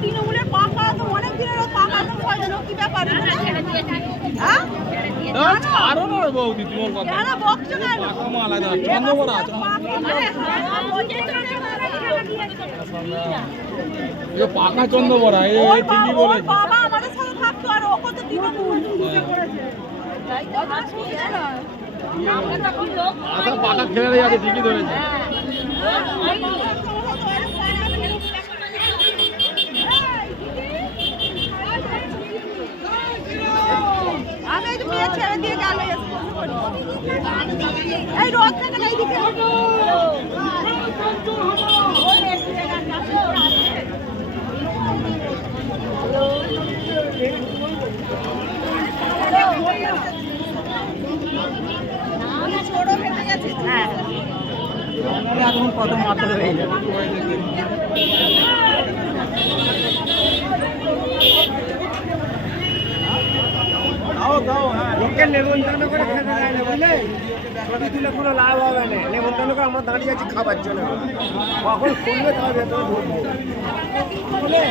তৃণমূলের পাকা তো অনেক দিনের পাকা তো কি ব্যাপার পাকা চন্দ্রবরা ঠিকই বলে বাবা আমাদের সাথে থাকতো আর ও কত তৃণমূল পাকা খেলে যাচ্ছে ঠিকই ধরেছে আমি এই মেয়ে ছেড়ে দিয়ে গেল এই রোদ থেকে এই দিকে এখন কত মাত্রা হয়ে যাবে লোককে নেমন্তন্ন করে খেতে দেয় না বুঝলে ছবি তুলে কোনো লাভ হবে না নেমন্তন্ন করে আমরা দাঁড়িয়ে আছি খাবার জন্য কখন শুনবে তার ভেতরে ঢুকবো বুঝলে